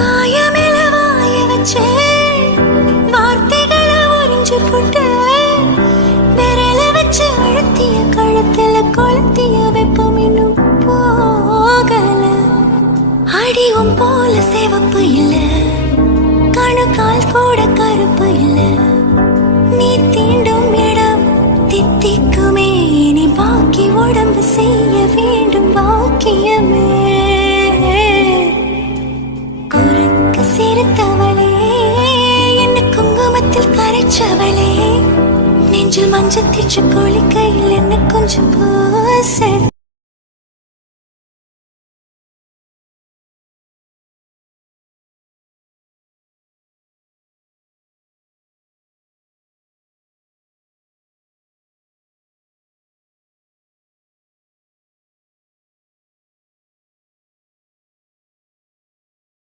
வாயமில வாய வச்சே வார்த்தைகளை உறிஞ்சு போட்டு விரல வச்சு அழுத்திய கழுத்துல கொளுத்திய வெப்பம் இன்னும் போகல. அடிவும் போல சிவப்பு இல்ல, கணுக்கால் கூட கருப்பு இல்ல. நீ தீண்டும் இடம் தித்திக்குமே, நீ பாக்கி உடம்பு செய்ய வேண்டும் பாக்கியமே. குறுக்கு சிரித்தவளே, என்ன குங்குமத்தில் கரைச்சவளே, நெஞ்சில் மஞ்சள் தீச்சு குளிக்கையில் என்ன கொஞ்சம் பூச